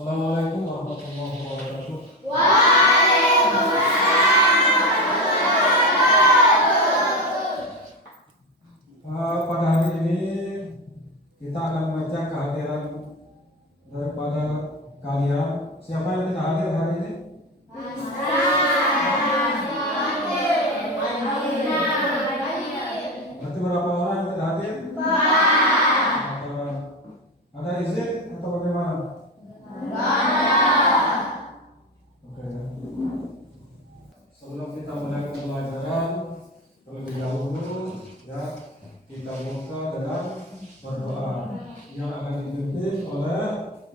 Assalamualaikum warahmatullahi wabarakatuh. Pada hari ini kita akan membaca kehadiran daripada kalian. Siapa yang tidak hadir hari ini? Berarti berapa orang yang tidak hadir? Ada izin atau bagaimana? Oke. Sebelum kita mulai pembelajaran, terlebih dahulu ya kita buka dengan berdoa yang akan dipimpin oleh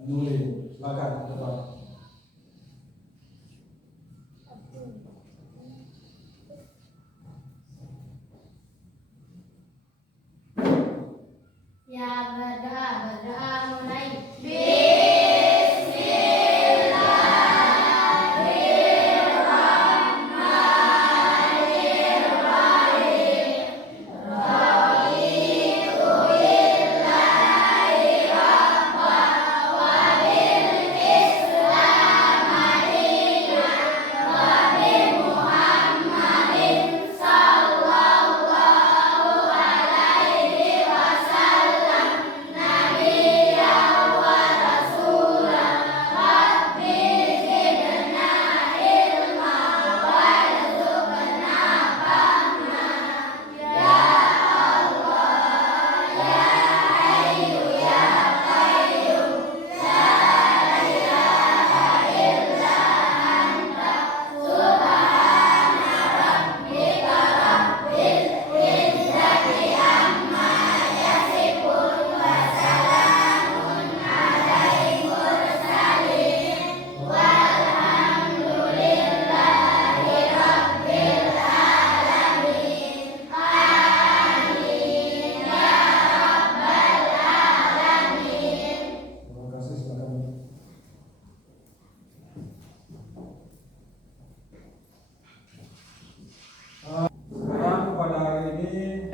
Nuri. Silakan depan. Ya berdoa mulai. Sekarang pada hari ini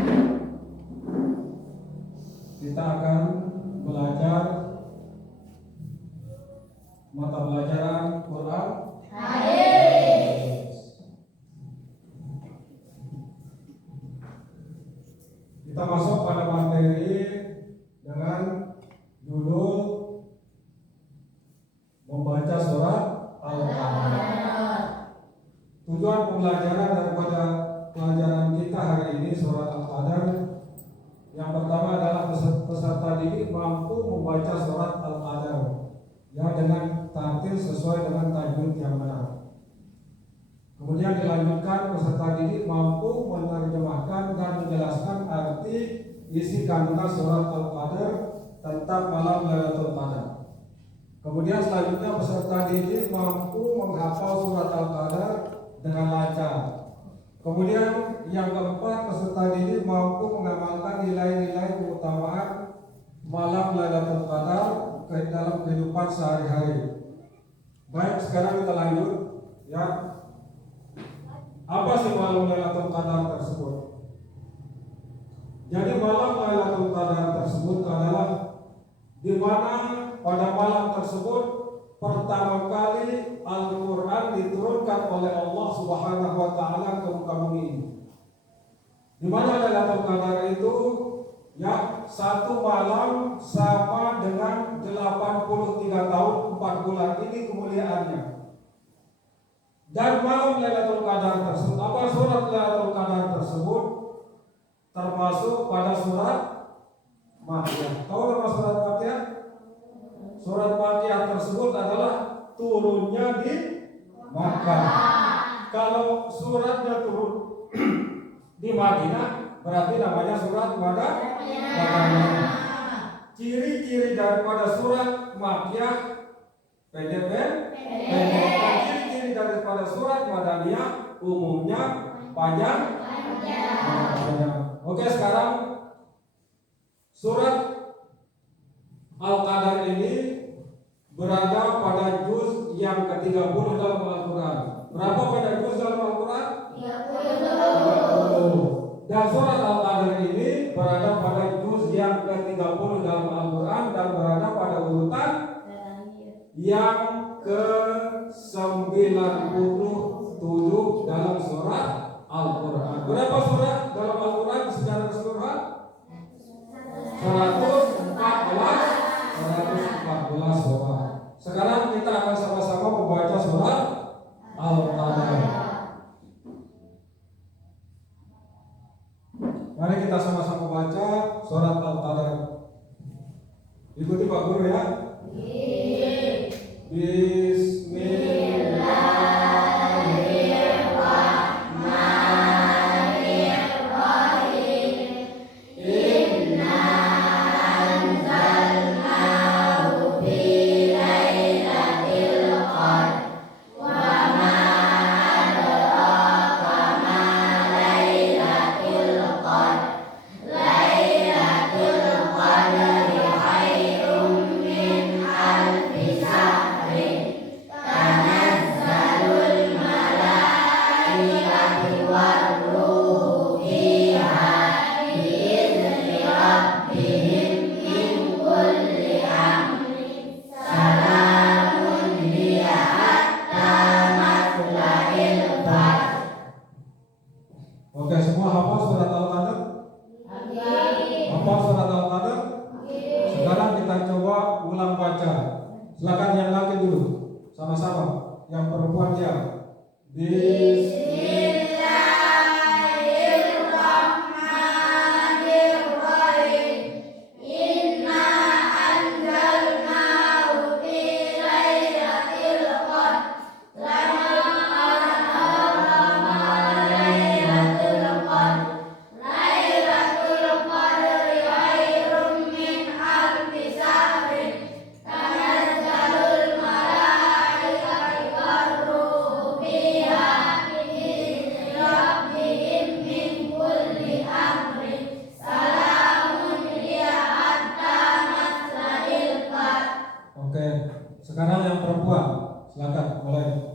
kita akan belajar mata pelajaran Quran hadis. Kita masuk pada materi dengan judul membaca surat Al-Qadar. Tujuan pembelajaran daripada pelajaran kita hari ini surat Al-Qadar yang pertama adalah peserta didik mampu membaca surat Al-Qadar ya dengan tartil sesuai dengan tajwid yang benar. Kemudian dilanjutkan peserta didik mampu menerjemahkan dan menjelaskan arti isi kandungan surat Al-Qadar tentang malam Lailatul Qadar. Kemudian selanjutnya peserta didik mampu menghafal surat Al-Qadar dengan lancar. Kemudian yang keempat, peserta didik mampu mengamalkan nilai-nilai keutamaan malam Lailatul Qadar dalam kehidupan sehari-hari. Baik, sekarang kita lanjut ya. Apa sih malam Lailatul Qadar tersebut? Jadi malam Lailatul Qadar tersebut adalah di mana pada malam tersebut pertama kali Al-Quran diturunkan oleh Allah Subhanahu wa Ta'ala ke muka bumi ini. Di mana Lailatul Qadar itu ya satu malam sama dengan 83 tahun 4 bulan ini kemuliaannya. Dan malam Lailatul Qadar tersebut, apa surat Lailatul Qadar tersebut termasuk pada surat Makkiyah. Tahu nama surat Makkiyah? Surat Makkiyah tersebut adalah turunnya di Makkah. Kalau suratnya turun di Madinah, berarti namanya surat Madaniyah. Ciri-ciri daripada surat Makkiyah pendek. Dan ciri-ciri daripada surat Madaniyah umumnya panjang. Oke, sekarang surat Al-Qadar ini berada pada juz yang ke-30 dalam Al-Quran. Berapa pada juz dalam Al-Quran? 30. Dan surat Al-Qadar ini berada pada juz yang ke-30 dalam Al-Quran dan berada pada urutan yang ke-97 dalam surah Al-Quran. Berapa surah dalam Al-Quran secara keseluruhan? 114 surah. Sekarang kita akan sama-sama membaca surah Al-Qadar. Mari kita sama-sama baca surat Al-Qadar. Ikuti Pak Guru ya. Oke, semua hafal surat Al-Qadar? Hafal surat Al-Qadar? Sekarang kita coba ulang baca. Silakan yang laki dulu, sama-sama. Yang perempuan ya. Oke, sekarang yang perempuan, silakan mulai.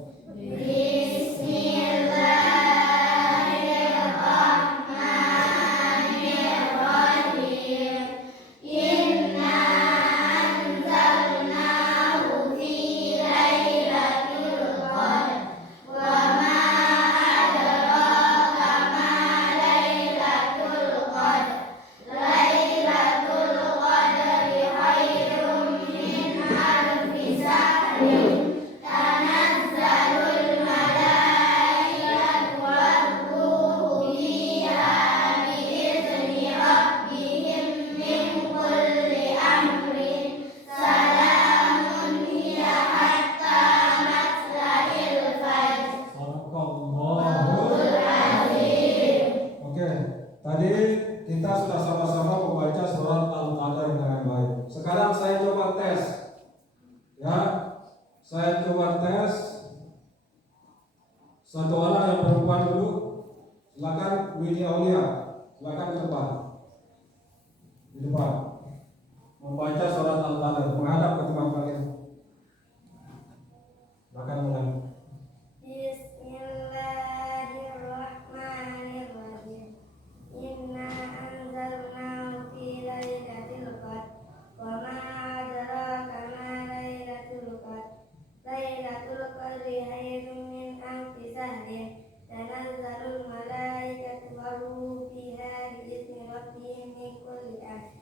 Oke, tadi kita sudah sama-sama membaca surat Al-Qadar dengan baik. Sekarang saya coba tes. Ya, saya coba tes. Satu orang yang perempuan dulu. Silakan Widi Aulia. Silakan ke depan. Di depan. Membaca surat Al-Qadar, menghadap ke depan kalian. Silakan mulai. Inna anzalnahu fi lailatul qadr wa ma adraka ma lailatul qadr. Lailatul qadri khairun min alfi shahrin. Tanazzalul malaikatu war ruhu fiha bi izni rabbihim min kulli amr.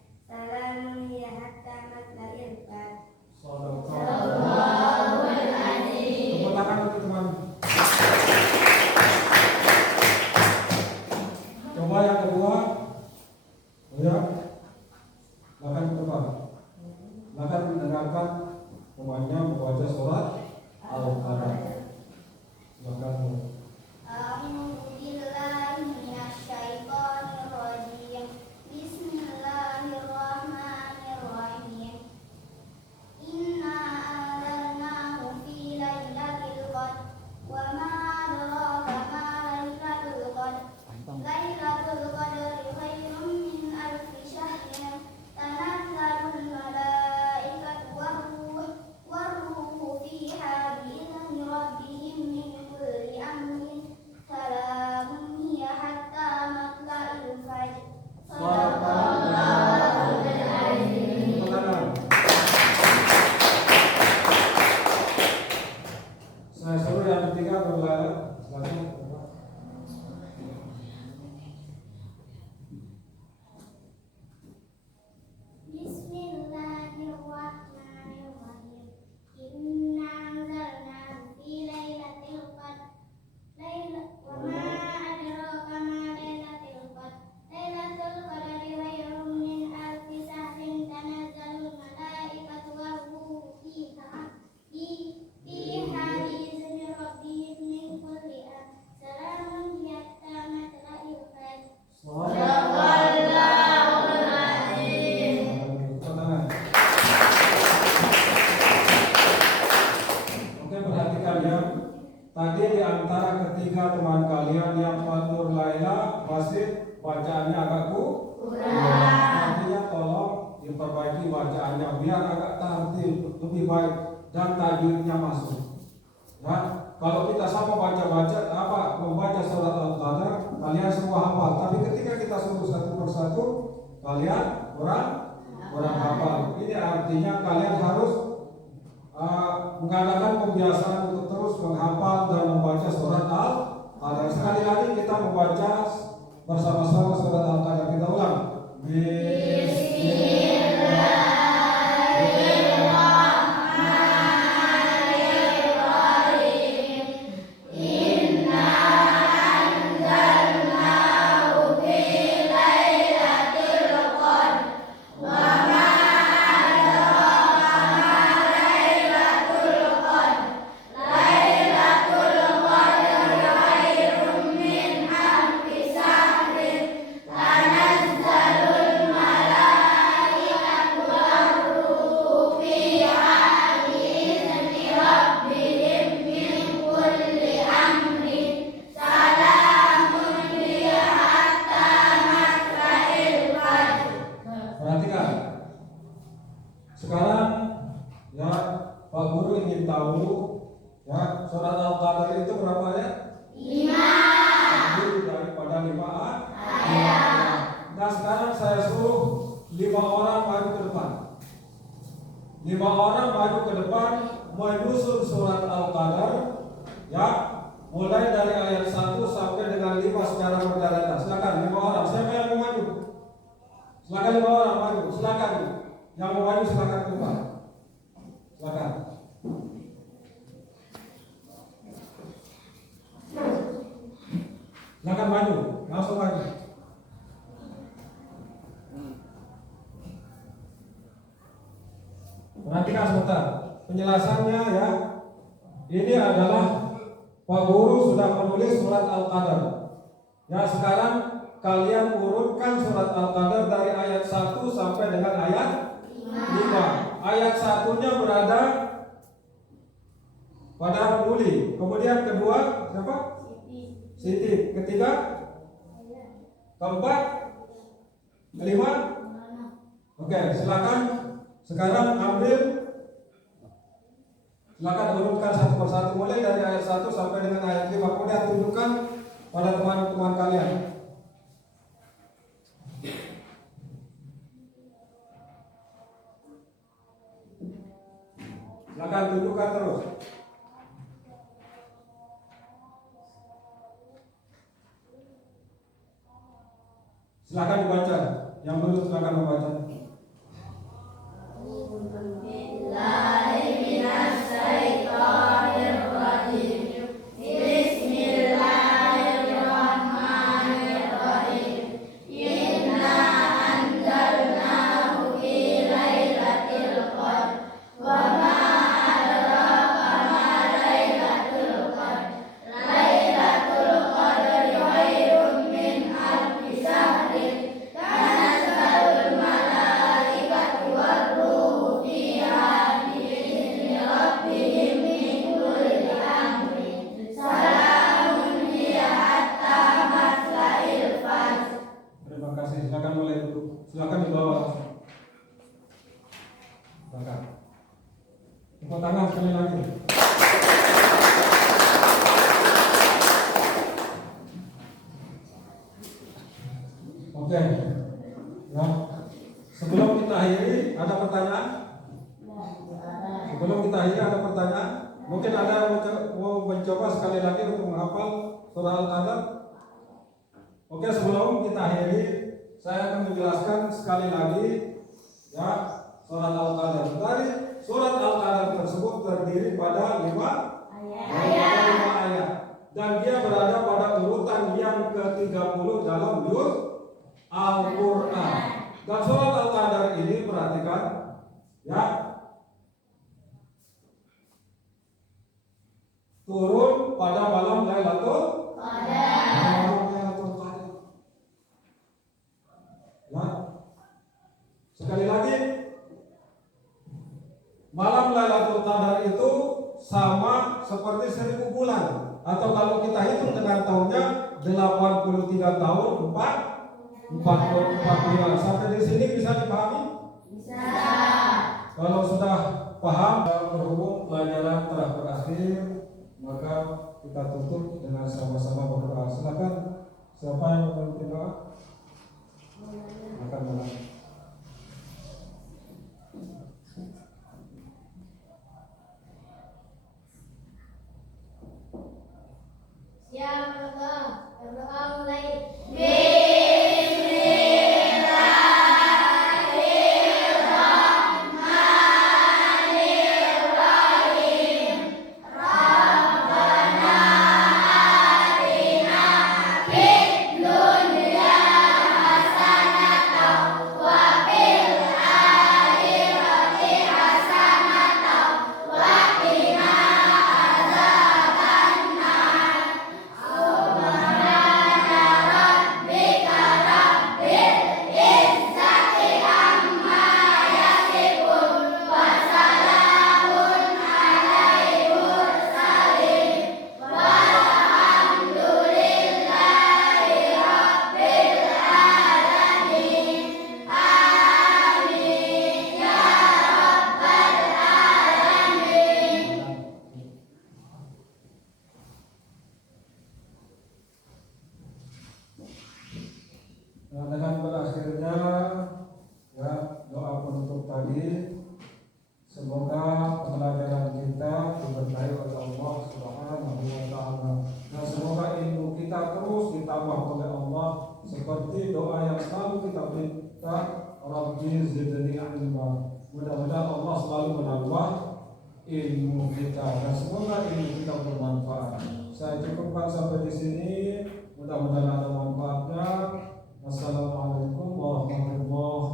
diperbaiki bacaannya biar agak tertib, lebih baik dan tajwidnya masuk. Ya, kalau kita sama membaca surat Al-Qadar, kalian semua hafal. Tapi ketika kita suruh satu persatu, kalian kurang hafal. Ini artinya kalian harus mengadakan kebiasaan untuk terus menghafal dan membaca surat Al-Qadar. Sekali lagi kita membaca bersama-sama surat Al-Qadar. Kita ulang. Sekarang ya Pak Guru ingin tahu ya surat Al-Qadar itu berapa ya? 5. Lebih daripada 5 ayat. Nah sekarang saya suruh 5 orang maju ke depan. 5 orang maju ke depan menyusun surat Al-Qadar ya, mulai dari ayat 1 sampai dengan 5 secara berderet. Silakan 5 orang. Siapa yang mau maju? Silakan 5 orang maju. Silakan. Yang mau maju silakan keluar. Silakan. Silakan maju, langsung maju. Perhatikan sebentar penjelasannya ya. Ini adalah Pak Guru sudah menulis surat Al-Qadar. Ya sekarang kalian urutkan surat Al-Qadar dari ayat 1 sampai dengan ayat 5. Ayat satunya berada pada penghuli. Kemudian kedua siapa? Siti. Ketiga? Keempat? Kelima? Oke, silakan. Sekarang ambil. Silakan urutkan satu persatu mulai dari ayat 1 sampai dengan ayat 5. Kemudian tunjukkan pada teman-teman kalian. Silakan tunjukkan terus. Silakan dibaca. Yang belum silakan membaca. Silakan dibawa. Silakan. Tepuk tangan sekali lagi. Oke. Ya. Sebelum kita akhiri, ada pertanyaan? Sebelum kita akhiri ada pertanyaan? Mungkin ada yang mau mencoba sekali lagi untuk menghafal surah Al-Qadar? Oke, sebelum kita akhiri, saya akan menjelaskan sekali lagi ya surat Al-Qadar. Dari surat Al-Qadar tersebut terdiri pada 5 ayat dan dia berada pada urutan yang ke-30 dalam juz Al-Qur'an. Dan surat Al-Qadar ini perhatikan ya turun pada malam Lailatul Qadar. Sekali lagi, malam Lailatul Qadar itu sama seperti 1000 bulan, atau kalau kita hitung dengan tahunnya 83 tahun 44 bulan. Sampai di sini bisa dipahami? Bisa. paham? Berhubung pelajaran telah berakhir, maka kita tutup dengan sama-sama berdoa. Silakan, siapa yang memimpin doa? Makan malam. Siap berdoa. Berdoa mulai. Nah, dengan berakhirnya ya doa penutup tadi, semoga pembelajaran kita diberkahi oleh Allah Subhanahu wa taala dan semoga ilmu kita terus ditambah oleh Allah seperti doa yang selalu kita minta, Rabbi zidni ilma. Mudah-mudahan Allah selalu menambah ilmu kita dan semoga ilmu kita bermanfaat. Saya cukupkan sampai di sini. Mudah-mudahan ada manfaatnya. Wassalamualaikum warahmatullahi